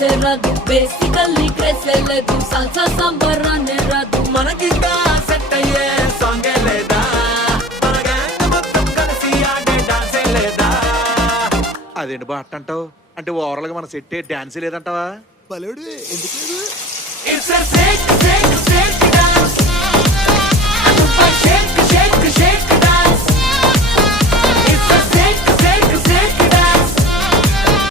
డాన్సే రాదు బేసికల్లీ క్రేసే లేదు సాల్సా సాంబార్ అనే రాదు మనకింకా సెట్ అయ్యే సాంగే లేదా మన గ్యాంగ్ మొత్తం కలిసి ఆడే డాన్సే లేదా అదేంటి బా అంటావు అంటే ఓవరాల్ గా మన సెట్ డాన్స్ లేదంటావా బలేడు ఎందుకు లేదు It's a sick